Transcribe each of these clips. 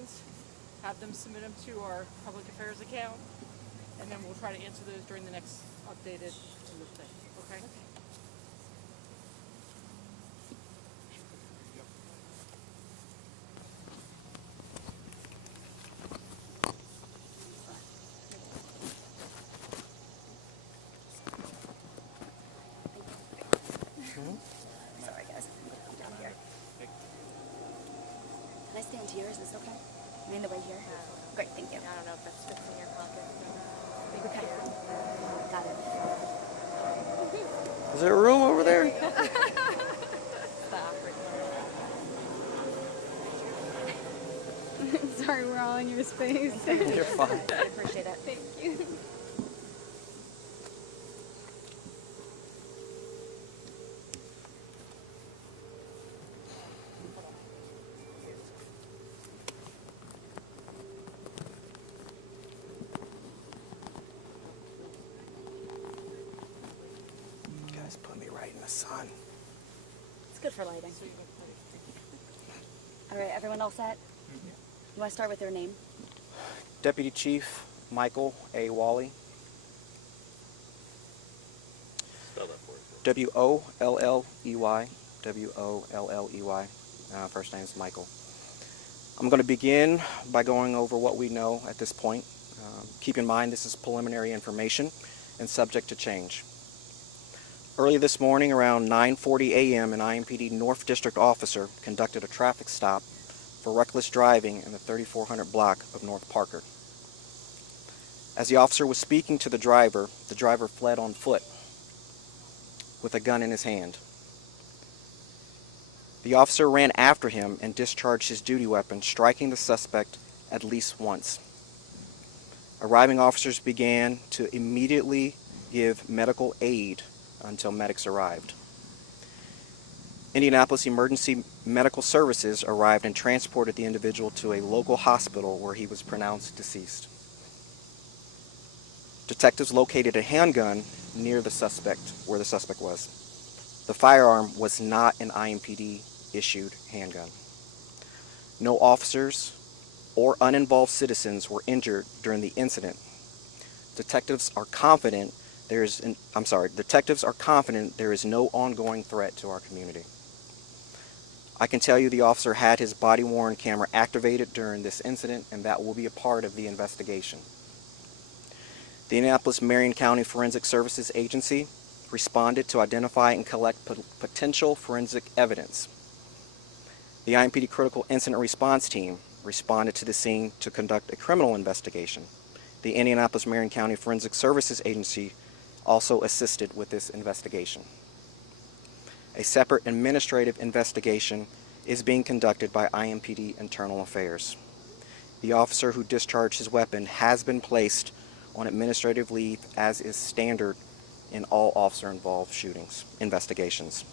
questions, have them submit them to our public affairs account, and then we'll try to answer those during the next updated thing. Okay? Sorry, guys. I'm down here. Can I stand here? Is this okay? Am I in the way here? Great, thank you. I don't know if that's fits in your pocket. Okay. Got it. Is there room over there? It's the awkward part. Sorry, we're all in your space. You're fine. I appreciate it. Thank you. You guys put me right in the sun. It's good for lighting. All right, everyone all set? You want to start with your name? Deputy Chief Michael A. Wally. Spell that for us. W-O-L-L-E-Y. W-O-L-L-E-Y. First name is Michael. I'm going to begin by going over what we know at this point. Keep in mind this is preliminary information and subject to change. Early this morning around 9:40 a.m. an IMPD North District officer conducted a traffic stop for reckless driving in the 3400 block of North Parker. As the officer was speaking to the driver fled on foot with a gun in his hand. The officer ran after him and discharged his duty weapon, striking the suspect at least once. Arriving officers began to immediately give medical aid until medics arrived. Indianapolis Emergency Medical Services arrived and transported the individual to a local hospital where he was pronounced deceased. Detectives located a handgun near the suspect, where the suspect was. The firearm was not an IMPD issued handgun. No officers or uninvolved citizens were injured during the incident. Detectives are confident there is no ongoing threat to our community. I can tell you the officer had his body-worn camera activated during this incident, and that will be a part of the investigation. The Indianapolis-Marion County Forensic Services Agency responded to identify and collect potential forensic evidence. The IMPD Critical Incident Response Team responded to the scene to conduct a criminal investigation. The Indianapolis-Marion County Forensic Services Agency also assisted with this investigation. A separate administrative investigation is being conducted by IMPD Internal Affairs. The officer who discharged his weapon has been placed on administrative leave, as is standard in all officer-involved shootings investigations.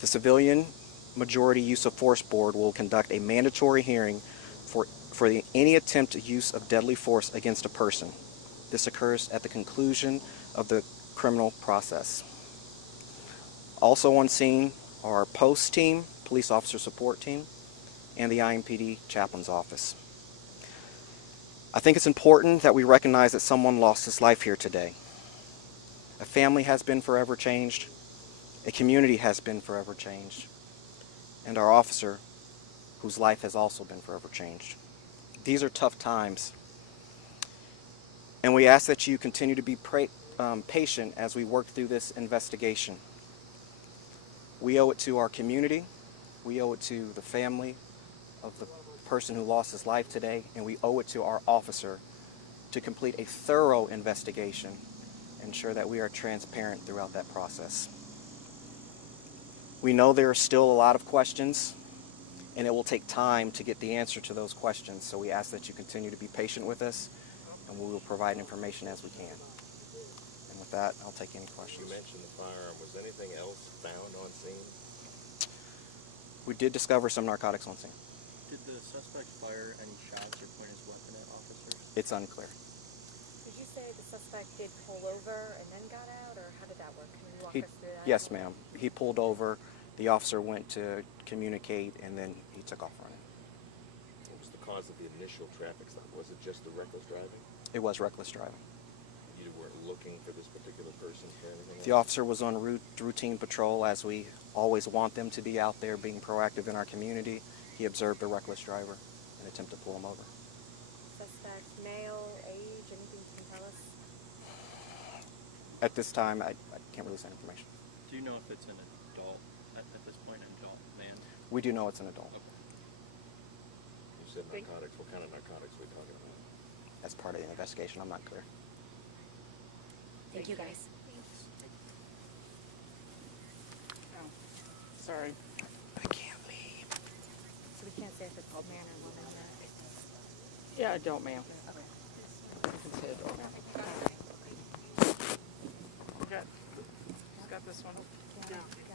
The Civilian Majority Use of Force Board will conduct a mandatory hearing for any attempted use of deadly force against a person. This occurs at the conclusion of the criminal process. Also on scene are our post team, police officer support team, and the IMPD chaplain's office. I think it's important that we recognize that someone lost his life here today. A family has been forever changed, a community has been forever changed, and our officer, whose life has also been forever changed. These are tough times, and we ask that you continue to be patient as we work through this investigation. We owe it to our community, we owe it to the family of the person who lost his life today, and we owe it to our officer to complete a thorough investigation, ensure that we are transparent throughout that process. We know there are still a lot of questions, and it will take time to get the answer to those questions, so we ask that you continue to be patient with us, and we will provide information as we can. And with that, I'll take any questions. You mentioned the firearm. Was anything else found on scene? We did discover some narcotics on scene. Did the suspect fire any shots or point his weapon at officers? It's unclear. Did you say the suspect did pull over and then got out, or how did that work? Can you walk us through that? Yes, ma'am. He pulled over, the officer went to communicate, and then he took off running. What was the cause of the initial traffic stop? Was it just the reckless driving? It was reckless driving. You weren't looking for this particular person for anything The else? officer was on routine patrol, as we always want them to be out there being proactive in our community. He observed a reckless driver and attempted to pull him over. Suspect, male, age, anything you can tell us? At this time, I can't release that information. Do you know if it's an adult, at this point, an adult man? We do know it's an adult. Okay. You said narcotics. What kind of narcotics are we talking about? As part of the investigation, I'm not clear. Thank you, guys. Oh, sorry. I can't leave. So we can't say if it's man or woman yet? Yeah, adult male. You can say adult male. Got this one. Yeah.